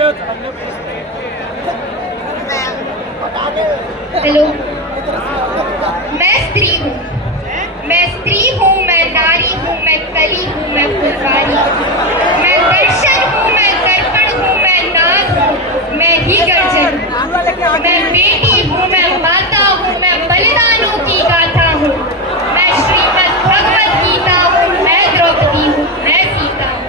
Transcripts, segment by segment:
Hello, मैं स्त्री हूँ, मैं स्त्री हूँ, मैं नारी हूँ, मैं कली हूँ, मैं फुलवारी, मैं दर्शन हूँ, मैं दर्पण हूँ, मैं नाद हूँ, मैं ही गर्जन, मैं बेटी हूँ, मैं माता हूँ, मैं बलिदानों की गाथा हूँ, मैं श्रीमद् भगवद गीता हूँ, मैं द्रौपदी हूँ, मैं सीता हूँ।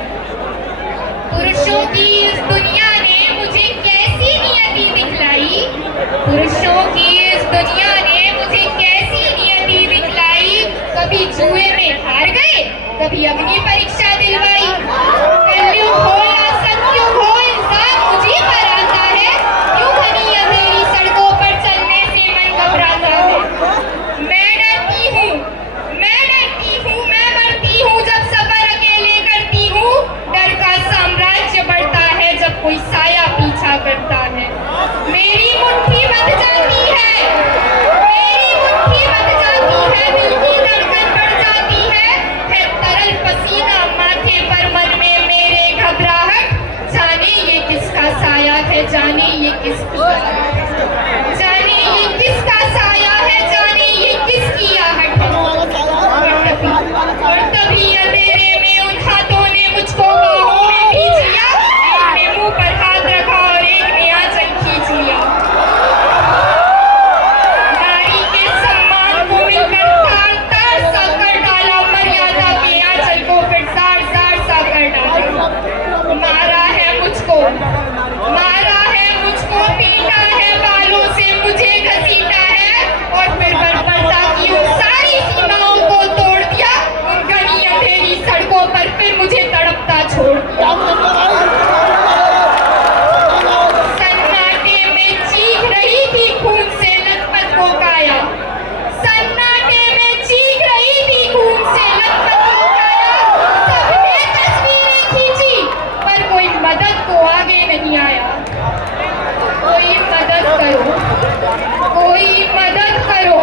पुरुषों की इस दुनिया ने मुझे कैसी नियति दिखलाई, पुरुषों की इस दुनिया ने मुझे कैसी नियति दिखलाई। कभी जुए में हार गए, कभी अग्नि परीक्षा दिलवाई। कलयुग हो या सतयुग हो, इंसान मुझी पर आता है। क्यों घनी अंधेरी सड़कों पर चलने से मन घबराता है। मैं डरती हूँ, मैं मरती हूँ जब सफर अकेले करती हूँ। डर का साम्राज्य बढ़ता है जब कोई साया पीछा करता है। मेरी मुट्ठी बंध जाती है, मेरी मुट्ठी बंध जाती है, दिल की धड़कन बढ़ जाती है तरल पसीना माथे पर, मन में मेरे घबराहट। जाने ये किसका साया है, जाने ये किसकी, जाने ये किसका साया है, जाने ये किसकी आहट है। और तभी अंधेरे में उन हाथों ने मुझको बाहों में खींच लिया। एक ने मुंह पर हाथ रखा और एक ने आंचल खींच लिया। नारी के सम्मान को मिलकर तार तार सा कर डाला, मर्यादा के आंचल को फिर जार जार सा कर डाला। मारा है मुझको, पीटा है, बालों से मुझे घसीटा है और फिर बर्बरता की उन सारी सीमाओं को तोड़ दिया। उन घनी अंधेरी सड़कों पर फिर मुझे तड़पता छोड़ दिया। सन्नाटे में चीख रही थी खून से लथपथ को काया, सन्नाटे में चीख रही थी खून से लथपथ को काया। सबने तस्वीरें खींची पर कोई मदद को आगे नहीं आया। कोई मदद करो, कोई मदद करो,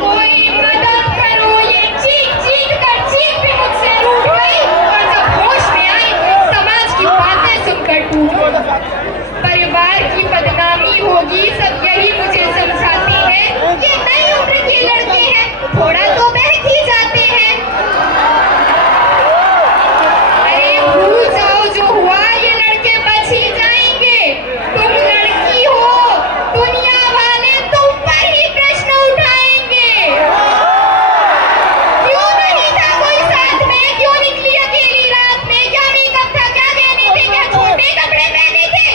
कोई मदद करो। ये चीख चीख कर चीख भी मुझसे रूठ गई और जब होश में आई तो समाज की बातें सुनकर टूट गई। परिवार की बदनामी होगी, सब यही मुझे समझाते हैं। ये नई उम्र के लड़के हैं, थोड़ा तो बहक ही जाते हैं। अरे भूल जाओ जो हुआ, ये लड़के बच ही जाएंगे। तुम लड़की हो, दुनिया वाले तुम पर ही प्रश्न उठाएंगे। क्यों नहीं था कोई साथ में, क्यों निकली अकेली रात में, क्या मेकअप था, क्या गहने थे, क्या छोटे कपड़े पहने थे।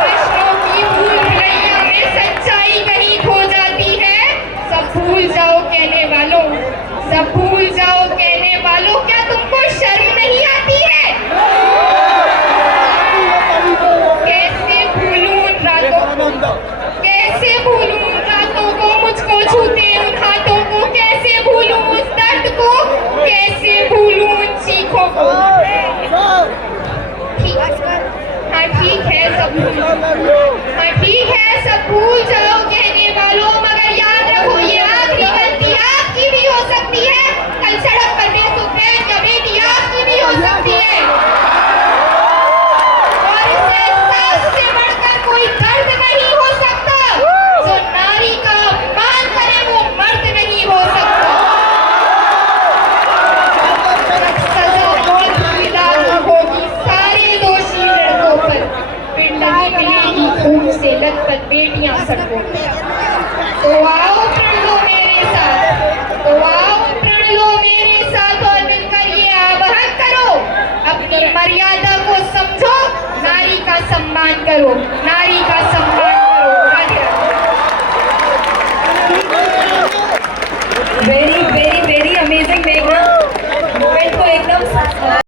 प्रश्नों की भूल भुलैया में सच्चाई कहीं खो जाती है। सब भूल जाओ कहने वालों, सब भूल जाओ कहने वालों, क्या तुमको शर्म नहीं आती है। कैसे भूलूं उन रातों को, कैसे भूलूं उन रातों को, मुझको छूते उन हाथों को। कैसे भूलूं उस दर्द को, कैसे भूलूं उन चीखों को। हाँ ठीक है सब भूल, हाँ ठीक है सब भूल जाओ कहने वालों, मगर याद रखो ये आखिरी गलती आपकी भी हो सकती है। कल सड़क पर बेसुध बहन या बेटी आपकी भी हो सकती है। और इस एहसास से बढ़कर कोई दर्द नहीं हो सकता। जो नारी का अपमान करे वो मर्द नहीं हो सकता। सजा मौत की लागू होगी सारे दोषी लड़कों पर, फिर नहीं मिलेगी खून से लथपथ बेटियां सड़कों पर। तो आओ प्रण लो मेरे साथ, तो आओ प्रण लो मेरे साथ और मिलकर ये आवाहन करो। अपनी मर्यादा को समझो, नारी का सम्मान करो, नारी का